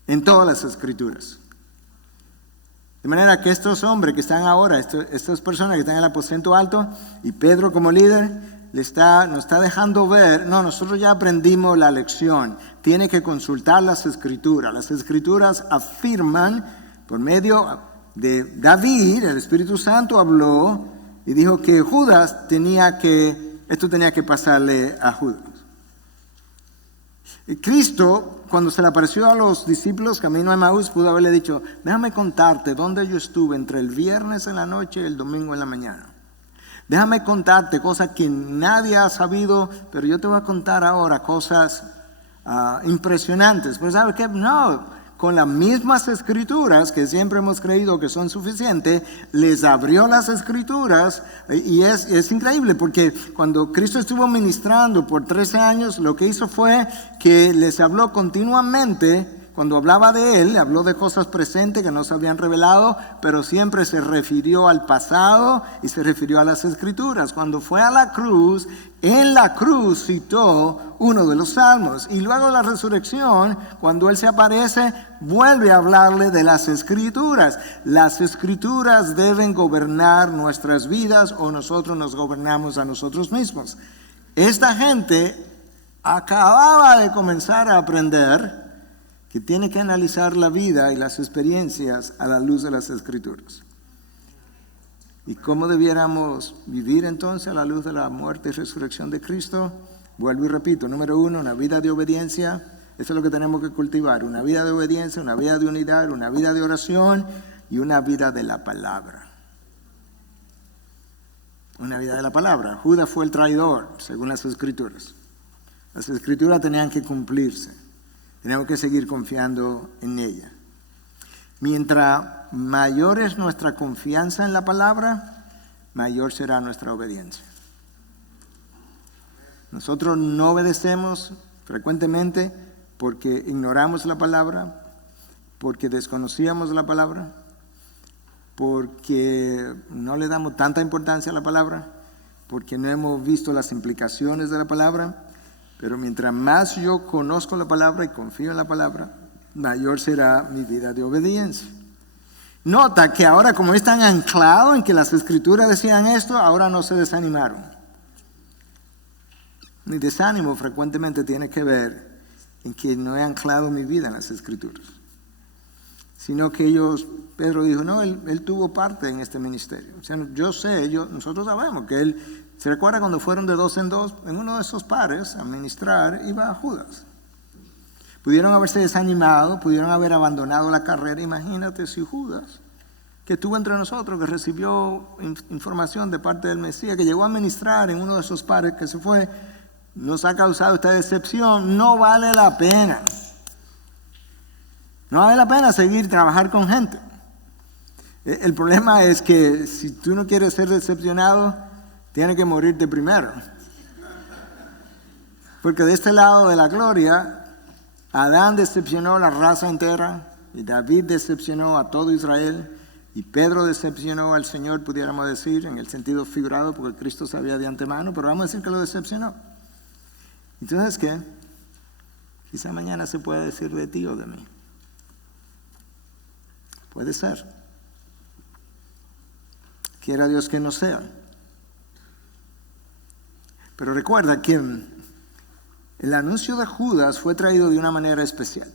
en todas las Escrituras. De manera que estos hombres que están ahora, estas personas que están en el aposento alto, y Pedro como líder, nos está dejando ver, no, nosotros ya aprendimos la lección, tiene que consultar las Escrituras. Las Escrituras afirman, por medio de David, el Espíritu Santo habló y dijo que esto tenía que pasarle a Judas. Y Cristo, cuando se le apareció a los discípulos camino a Emaús, pudo haberle dicho, déjame contarte dónde yo estuve entre el viernes en la noche y el domingo en la mañana. Déjame contarte cosas que nadie ha sabido, pero yo te voy a contar ahora cosas impresionantes. Pero ¿sabes qué? No, con las mismas Escrituras que siempre hemos creído que son suficientes, les abrió las Escrituras y es increíble porque cuando Cristo estuvo ministrando por 13 años, lo que hizo fue que les habló continuamente. Cuando hablaba de él, habló de cosas presentes que no se habían revelado, pero siempre se refirió al pasado y se refirió a las Escrituras. Cuando fue a la cruz, en la cruz citó uno de los salmos. Y luego de la resurrección, cuando él se aparece, vuelve a hablarle de las Escrituras. Las Escrituras deben gobernar nuestras vidas o nosotros nos gobernamos a nosotros mismos. Esta gente acababa de comenzar a aprender que tiene que analizar la vida y las experiencias a la luz de las Escrituras. ¿Y cómo debiéramos vivir entonces a la luz de la muerte y resurrección de Cristo? Vuelvo y repito, número 1, una vida de obediencia. Eso es lo que tenemos que cultivar, una vida de obediencia, una vida de unidad, una vida de oración y una vida de la palabra. Una vida de la palabra. Judas fue el traidor, según las Escrituras. Las Escrituras tenían que cumplirse. Tenemos que seguir confiando en ella. Mientras mayor es nuestra confianza en la palabra, mayor será nuestra obediencia. Nosotros no obedecemos frecuentemente porque ignoramos la palabra, porque desconocíamos la palabra, porque no le damos tanta importancia a la palabra, porque no hemos visto las implicaciones de la palabra. Pero mientras más yo conozco la palabra y confío en la palabra, mayor será mi vida de obediencia. Nota que ahora, como están anclados en que las Escrituras decían esto, ahora no se desanimaron. Mi desánimo frecuentemente tiene que ver en que no he anclado mi vida en las Escrituras. Sino que Pedro dijo, no, él tuvo parte en este ministerio. O sea, nosotros sabemos que él. ¿Se recuerda cuando fueron de 2 en 2? En uno de esos pares a ministrar iba Judas. Pudieron haberse desanimado, pudieron haber abandonado la carrera. Imagínate si Judas, que estuvo entre nosotros, que recibió información de parte del Mesías, que llegó a ministrar en uno de esos pares que se fue, nos ha causado esta decepción. No vale la pena. No vale la pena trabajar con gente. El problema es que si tú no quieres ser decepcionado, tienes que morirte primero. Porque de este lado de la gloria, Adán decepcionó a la raza entera, y David decepcionó a todo Israel, y Pedro decepcionó al Señor, pudiéramos decir, en el sentido figurado, porque Cristo sabía de antemano, pero vamos a decir que lo decepcionó. Entonces, ¿qué? Quizá mañana se pueda decir de ti o de mí. Puede ser. Quiera Dios que no sea. Pero recuerda que el anuncio de Judas fue traído de una manera especial.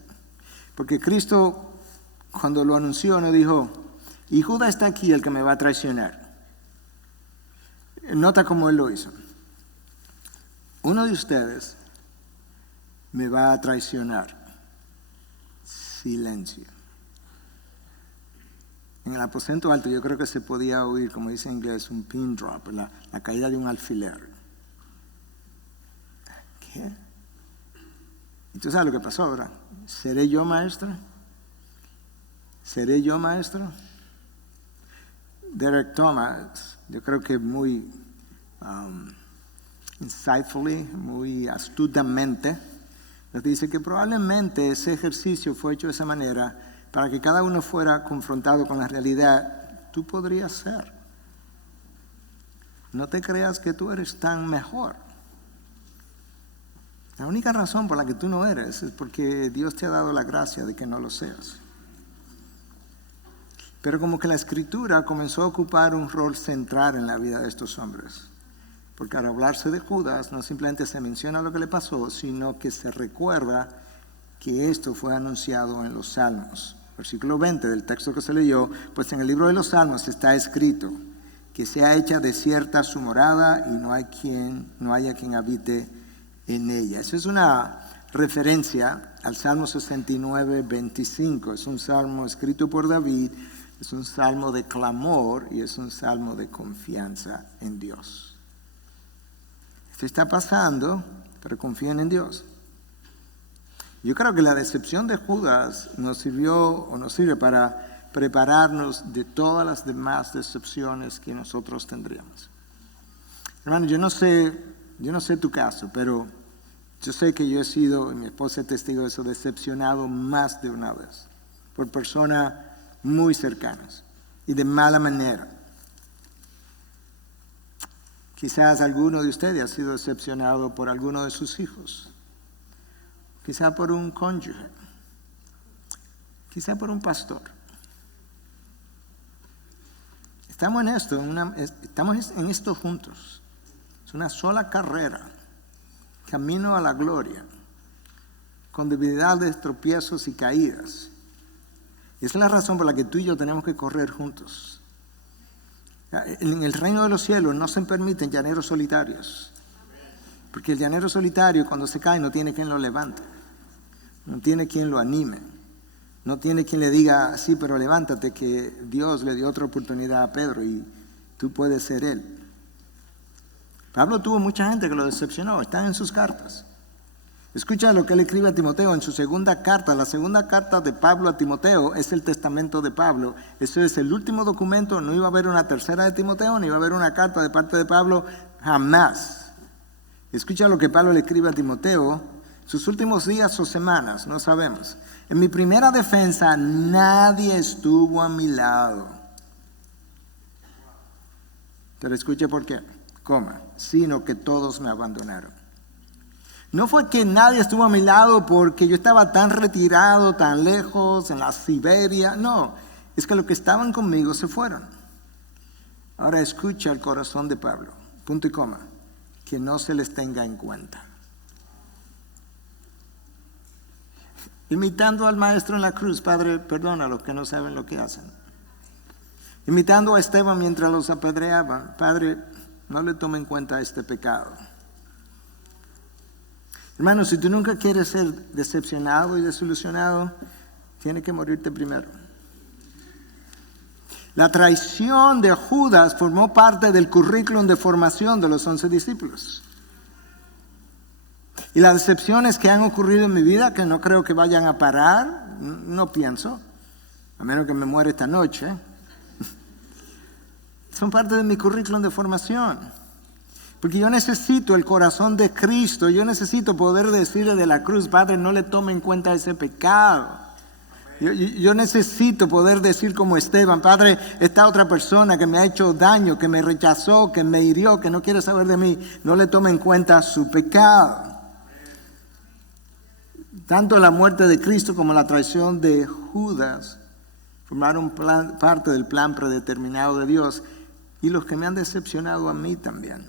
Porque Cristo, cuando lo anunció, no dijo, y Judas está aquí, el que me va a traicionar. Nota cómo él lo hizo. Uno de ustedes me va a traicionar. Silencio. En el aposento alto yo creo que se podía oír, como dice en inglés, un pin drop, la caída de un alfiler. ¿Qué? ¿Y tú sabes lo que pasó ahora? ¿Seré yo maestra? ¿Seré yo maestro? Derek Thomas, yo creo que muy insightfully, muy astutamente, nos dice que probablemente ese ejercicio fue hecho de esa manera para que cada uno fuera confrontado con la realidad. Tú podrías ser. No te creas que tú eres tan mejor. La única razón por la que tú no eres es porque Dios te ha dado la gracia de que no lo seas. Pero como que la Escritura comenzó a ocupar un rol central en la vida de estos hombres. Porque al hablarse de Judas, no simplemente se menciona lo que le pasó, sino que se recuerda que esto fue anunciado en los Salmos. Versículo 20 del texto que se leyó, pues en el libro de los Salmos está escrito que sea hecha desierta su morada y no haya quien habite en ella. Eso es una referencia al Salmo 69, 25. Es un salmo escrito por David, es un salmo de clamor y es un salmo de confianza en Dios. Esto está pasando, pero confíen en Dios. Yo creo que la decepción de Judas nos sirve para prepararnos de todas las demás decepciones que nosotros tendríamos. Hermano, yo no sé tu caso, pero yo sé que yo he sido, y mi esposa es testigo de eso, decepcionado más de una vez por personas muy cercanas y de mala manera. Quizás alguno de ustedes ha sido decepcionado por alguno de sus hijos. Quizá por un cónyuge, quizá por un pastor. Estamos en esto juntos. Es una sola carrera, camino a la gloria, con debilidades, tropiezos y caídas. Y esa es la razón por la que tú y yo tenemos que correr juntos. En el reino de los cielos no se permiten llaneros solitarios. Porque el llanero solitario cuando se cae no tiene quien lo levante. No tiene quien lo anime. No tiene quien le diga, sí, pero levántate, que Dios le dio otra oportunidad a Pedro y tú puedes ser él. Pablo tuvo mucha gente que lo decepcionó, están en sus cartas. Escucha lo que él escribe a Timoteo en su segunda carta. La segunda carta de Pablo a Timoteo es el testamento de Pablo. Eso es el último documento, no iba a haber una tercera de Timoteo, ni iba a haber una carta de parte de Pablo, jamás. Escucha lo que Pablo le escribe a Timoteo, sus últimos días o semanas, no sabemos. En mi primera defensa nadie estuvo a mi lado. Pero escuche por qué, sino que todos me abandonaron. No fue que nadie estuvo a mi lado porque yo estaba tan retirado, tan lejos, en la Siberia. No, es que los que estaban conmigo se fueron. Ahora escucha el corazón de Pablo, punto y coma, que no se les tenga en cuenta. Imitando al maestro en la cruz, Padre, perdona a los que no saben lo que hacen. Imitando a Esteban mientras los apedreaban, Padre, no le tome en cuenta este pecado. Hermano, si tú nunca quieres ser decepcionado y desilusionado, tienes que morirte primero. La traición de Judas formó parte del currículum de formación de los 11 discípulos. Y las decepciones que han ocurrido en mi vida, que no creo que vayan a parar, no pienso, a menos que me muera esta noche, son parte de mi currículum de formación. Porque yo necesito el corazón de Cristo, yo necesito poder decirle de la cruz, Padre, no le tome en cuenta ese pecado. Yo necesito poder decir como Esteban, Padre, esta otra persona que me ha hecho daño, que me rechazó, que me hirió, que no quiere saber de mí, no le tome en cuenta su pecado. Tanto la muerte de Cristo como la traición de Judas formaron parte del plan predeterminado de Dios y los que me han decepcionado a mí también.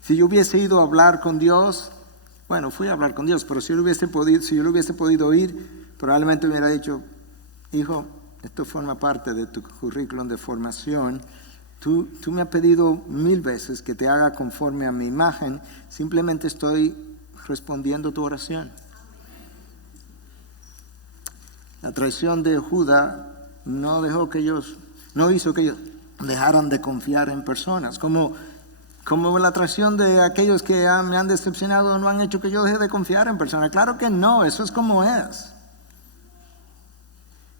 Si yo hubiese ido a hablar con Dios, bueno, fui a hablar con Dios, pero si yo lo hubiese podido oír, probablemente me hubiera dicho, hijo, esto forma parte de tu currículum de formación. Tú me has pedido 1000 veces que te haga conforme a mi imagen, simplemente estoy respondiendo tu oración. La traición de Judas no hizo que ellos dejaran de confiar en personas, como la traición de aquellos que me han decepcionado no han hecho que yo deje de confiar en personas. Claro que no, eso es como es.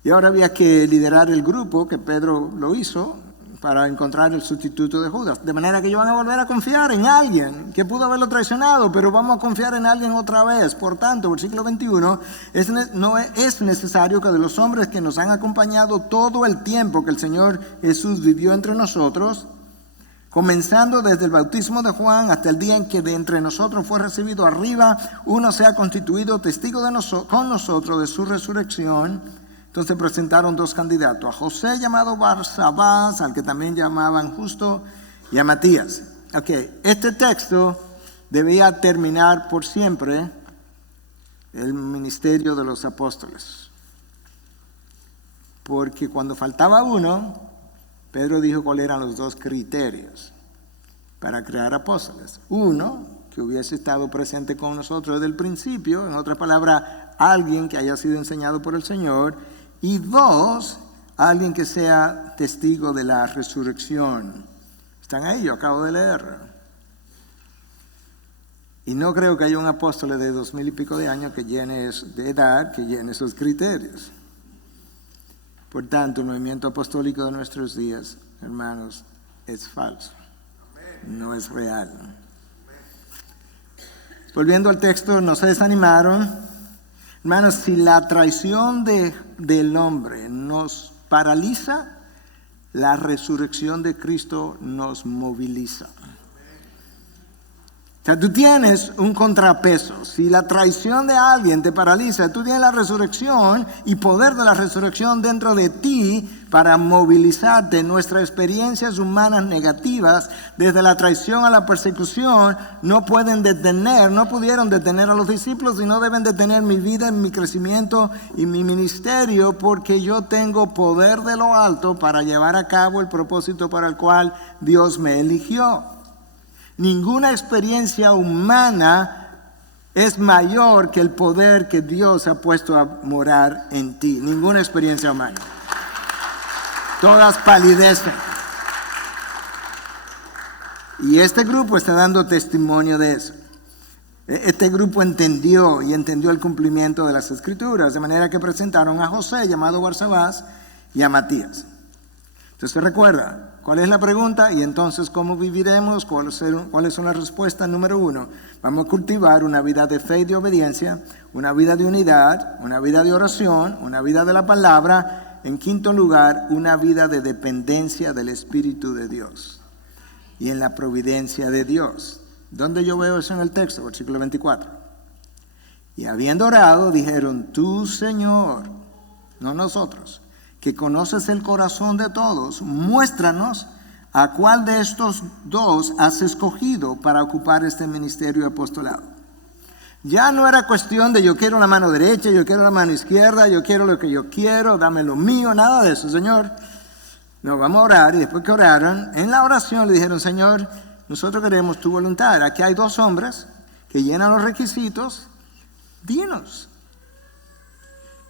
Y ahora había que liderar el grupo, que Pedro lo hizo, para encontrar el sustituto de Judas. De manera que ellos van a volver a confiar en alguien que pudo haberlo traicionado, pero vamos a confiar en alguien otra vez. Por tanto, versículo 21, no es necesario que de los hombres que nos han acompañado todo el tiempo que el Señor Jesús vivió entre nosotros, comenzando desde el bautismo de Juan hasta el día en que de entre nosotros fue recibido arriba, uno sea constituido testigo con nosotros de su resurrección. Entonces presentaron dos candidatos, a José llamado Barsabás, al que también llamaban Justo, y a Matías. Ok, este texto debía terminar por siempre el ministerio de los apóstoles. Porque cuando faltaba uno, Pedro dijo cuáles eran los dos criterios para crear apóstoles. Uno, que hubiese estado presente con nosotros desde el principio, en otras palabras, alguien que haya sido enseñado por el Señor. Y dos, alguien que sea testigo de la resurrección. Están ahí, yo acabo de leer. Y no creo que haya un apóstol de 2000 y pico de años que llene esos criterios. Por tanto, el movimiento apostólico de nuestros días, hermanos, es falso. No es real. Volviendo al texto, no se desanimaron. Hermanos, si la traición del hombre nos paraliza, la resurrección de Cristo nos moviliza. O sea, tú tienes un contrapeso. Si la traición de alguien te paraliza, tú tienes la resurrección y poder de la resurrección dentro de ti para movilizarte. Nuestras experiencias humanas negativas, desde la traición a la persecución, no pudieron detener a los discípulos y no deben detener mi vida, mi crecimiento y mi ministerio, porque yo tengo poder de lo alto para llevar a cabo el propósito para el cual Dios me eligió. Ninguna experiencia humana es mayor que el poder que Dios ha puesto a morar en ti. Ninguna experiencia humana. Todas palidecen. Y este grupo está dando testimonio de eso. Este grupo entendió el cumplimiento de las Escrituras, de manera que presentaron a José, llamado Barsabás, y a Matías. Entonces recuerda, ¿cuál es la pregunta? Y entonces, ¿cómo viviremos? ¿Cuáles son las respuestas? Número 1, vamos a cultivar una vida de fe y de obediencia, una vida de unidad, una vida de oración, una vida de la palabra. En quinto lugar, una vida de dependencia del Espíritu de Dios y en la providencia de Dios. ¿Dónde yo veo eso en el texto? Versículo 24. Y habiendo orado, dijeron, tú, Señor, no nosotros, que conoces el corazón de todos, muéstranos a cuál de estos dos has escogido para ocupar este ministerio de apostolado. Ya no era cuestión de yo quiero la mano derecha, yo quiero la mano izquierda, yo quiero lo que yo quiero, dame lo mío, nada de eso, Señor. No, vamos a orar. Y después que oraron, en la oración le dijeron, Señor, nosotros queremos tu voluntad. Aquí hay dos hombres que llenan los requisitos, dinos.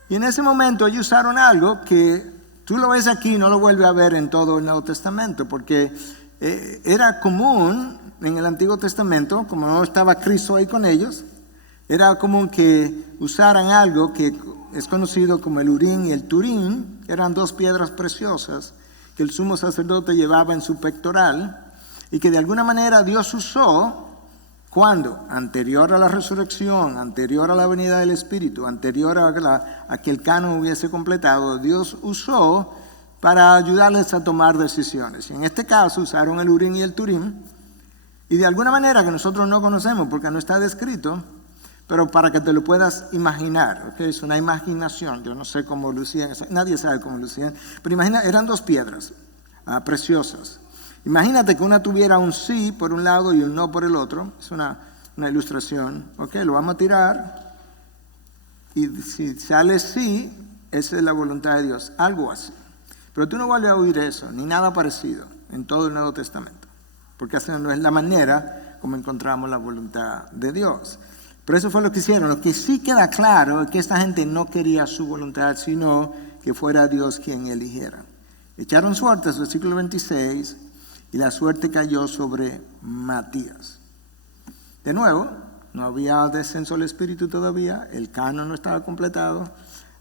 Y en ese momento ellos usaron algo que tú lo ves aquí y no lo vuelves a ver en todo el Nuevo Testamento, porque era común en el Antiguo Testamento, como no estaba Cristo ahí con ellos, era común que usaran algo que es conocido como el Urim y el Turim, que eran dos piedras preciosas que el sumo sacerdote llevaba en su pectoral y que de alguna manera Dios usó. ¿Cuándo? Anterior a la resurrección, anterior a la venida del Espíritu, anterior a que el canon hubiese completado, Dios usó para ayudarles a tomar decisiones. Y en este caso usaron el Urim y el Turim, y de alguna manera que nosotros no conocemos porque no está descrito, pero para que te lo puedas imaginar, ¿okay? Es una imaginación, yo no sé cómo lucían, nadie sabe cómo lucían, pero imagina, eran dos piedras preciosas. Imagínate que una tuviera un sí por un lado y un no por el otro. Es una ilustración. Ok, lo vamos a tirar. Y si sale sí, esa es la voluntad de Dios. Algo así. Pero tú no vuelves a oír eso, ni nada parecido en todo el Nuevo Testamento. Porque esa no es la manera como encontramos la voluntad de Dios. Pero eso fue lo que hicieron. Lo que sí queda claro es que esta gente no quería su voluntad, sino que fuera Dios quien eligiera. Echaron suertes, versículo 26. Y la suerte cayó sobre Matías. De nuevo, no había descenso del Espíritu todavía, el canon no estaba completado,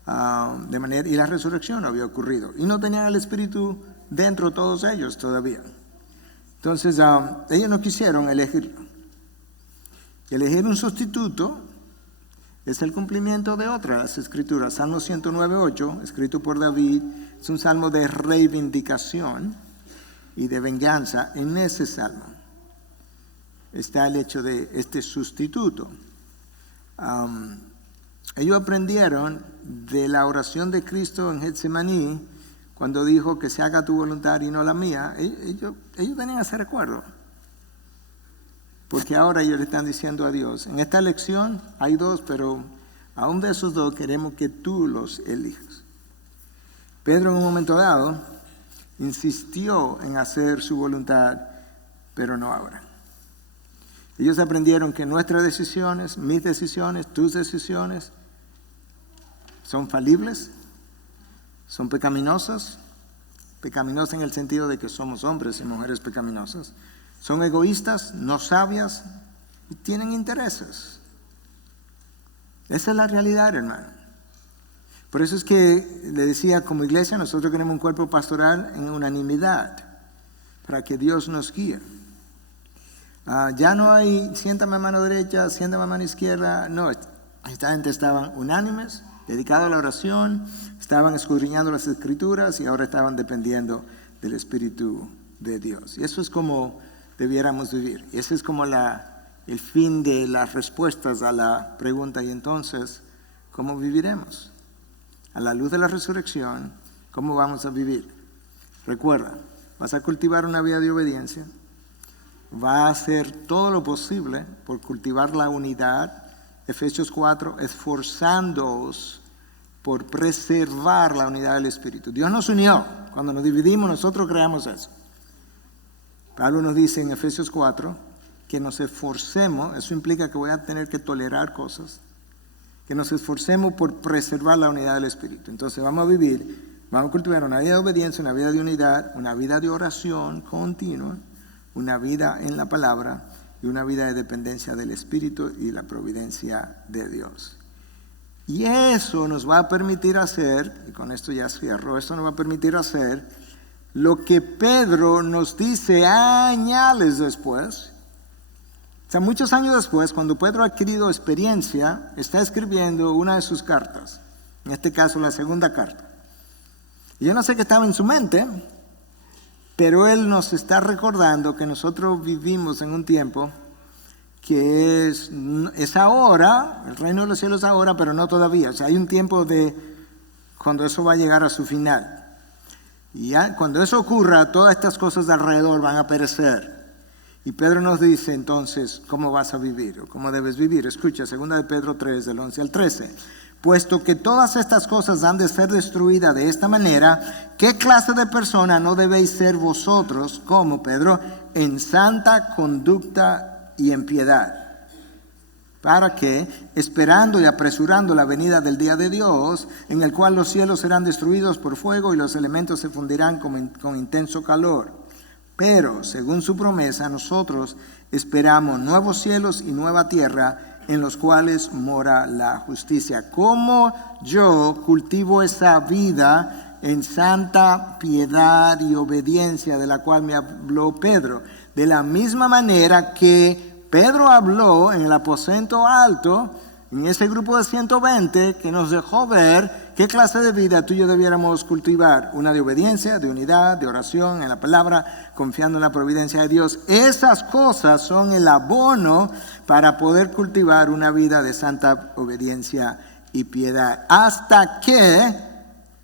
y la resurrección no había ocurrido. Y no tenían el Espíritu dentro de todos ellos todavía. Entonces, ellos no quisieron elegirlo. Elegir un sustituto es el cumplimiento de otras escrituras. Salmo 109:8, escrito por David, es un salmo de reivindicación y de venganza. En ese salmo está el hecho de este sustituto. Ellos aprendieron de la oración de Cristo en Getsemaní, cuando dijo que se haga tu voluntad y no la mía. Ellos tenían ese recuerdo. Porque ahora ellos le están diciendo a Dios, en esta elección hay dos, pero aún de esos dos queremos que tú los elijas. Pedro en un momento dado insistió en hacer su voluntad, pero no ahora. Ellos aprendieron que nuestras decisiones, mis decisiones, tus decisiones, son falibles, son pecaminosas en el sentido de que somos hombres y mujeres pecaminosas. Son egoístas, no sabias y tienen intereses. Esa es la realidad, hermano. Por eso es que le decía, como iglesia, nosotros queremos un cuerpo pastoral en unanimidad, para que Dios nos guíe. Ya no hay, siéntame a mano derecha, siéntame a mano izquierda. No, esta gente estaban unánimes, dedicados a la oración, estaban escudriñando las Escrituras y ahora estaban dependiendo del Espíritu de Dios. Y eso es como debiéramos vivir. Y ese es como el fin de las respuestas a la pregunta. Y entonces, ¿cómo viviremos? A la luz de la resurrección, ¿cómo vamos a vivir? Recuerda, vas a cultivar una vida de obediencia. Va a hacer todo lo posible por cultivar la unidad. Efesios 4, esforzándoos por preservar la unidad del Espíritu. Dios nos unió. Cuando nos dividimos, nosotros creamos eso. Pablo nos dice en Efesios 4 que nos esforcemos, eso implica que voy a tener que tolerar cosas, que nos esforcemos por preservar la unidad del Espíritu. Entonces vamos a cultivar una vida de obediencia, una vida de unidad, una vida de oración continua, una vida en la palabra y una vida de dependencia del Espíritu y la providencia de Dios. Y eso nos va a permitir hacer, y con esto ya cierro, esto nos va a permitir hacer lo que Pedro nos dice años después. O sea, muchos años después, cuando Pedro ha adquirido experiencia, está escribiendo una de sus cartas. En este caso, la segunda carta. Y yo no sé qué estaba en su mente, pero él nos está recordando que nosotros vivimos en un tiempo que es ahora, el reino de los cielos es ahora, pero no todavía. O sea, hay un tiempo de cuando eso va a llegar a su final. Y ya, cuando eso ocurra, todas estas cosas de alrededor van a perecer. Y Pedro nos dice entonces cómo vas a vivir o cómo debes vivir. Escucha, 2 de Pedro 3, del 11 al 13. Puesto que todas estas cosas han de ser destruidas de esta manera, ¿qué clase de persona no debéis ser vosotros, como Pedro, en santa conducta y en piedad? Para que, esperando y apresurando la venida del día de Dios, en el cual los cielos serán destruidos por fuego y los elementos se fundirán con intenso calor. Pero, según su promesa, nosotros esperamos nuevos cielos y nueva tierra en los cuales mora la justicia. ¿Cómo yo cultivo esa vida en santa piedad y obediencia de la cual me habló Pedro? De la misma manera que Pedro habló en el aposento alto, en ese grupo de 120, que nos dejó ver qué clase de vida tú y yo debiéramos cultivar. Una de obediencia, de unidad, de oración en la palabra, confiando en la providencia de Dios. Esas cosas son el abono para poder cultivar una vida de santa obediencia y piedad, hasta que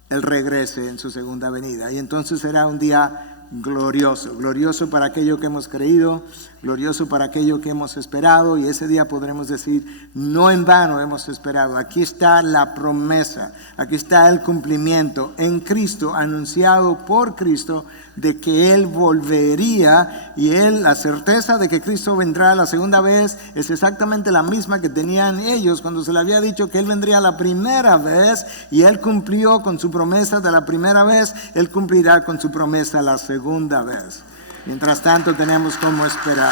Él regrese en su segunda venida. Y entonces será un día glorioso, glorioso para aquello que hemos creído, glorioso para aquello que hemos esperado, y ese día podremos decir, no en vano hemos esperado. Aquí está la promesa, aquí está el cumplimiento en Cristo, anunciado por Cristo, de que Él volvería, y la certeza de que Cristo vendrá la segunda vez es exactamente la misma que tenían ellos cuando se le había dicho que Él vendría la primera vez, y Él cumplió con su promesa de la primera vez. Él cumplirá con su promesa la segunda vez. Mientras tanto tenemos como esperar.